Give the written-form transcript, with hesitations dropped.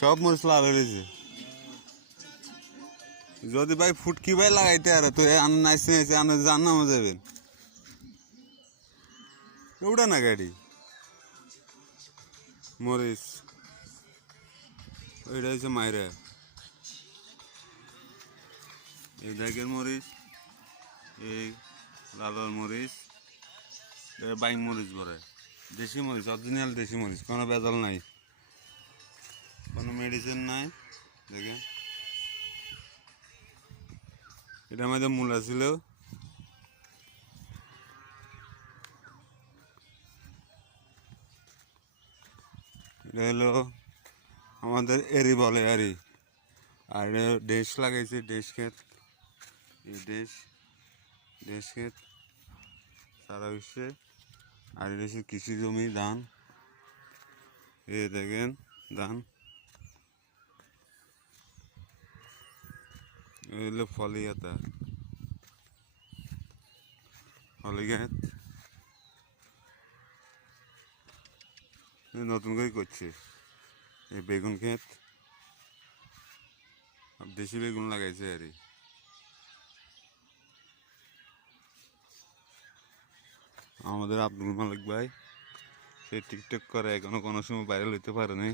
সব মরিচ লাল হয়েছে। যদি ভাই ফুটকি ভাই লাগাইতে আরে তো আন নাইছে নাইছে আন জান্নামে যাবেন। উড়া না গাড়ি মরিচ ওইটা হচ্ছে মাইরা এই দেখের মরিচ এই লাল লাল মরিচ বাইং মরিচ বলে দেশি মরিচ অরিজিনাল দেশি মরিচ কোনো ভেজাল নাই কোনো মেডিসিন নাই দেখেন এটা আমাদের মূলা ছিল এটা হলো আমাদের এরি বলে এরি আর এটা দেশ লাগাইছে দেশ ক্ষেত এই দেশ ক্ষেত সারা বিশ্বে আর এটা হচ্ছে কৃষি জমি ধান এই দেখেন ধান হলো ফলিয়াতা ফলি ক্ষেত নতুন করে করছে এই বেগুন ক্ষেত দেশি বেগুন লাগাইছে আর আমাদের আব্দুল মালিক ভাই সে টিকটক করে এখনো কোনো সময় ভাইরাল হইতে পারে নাই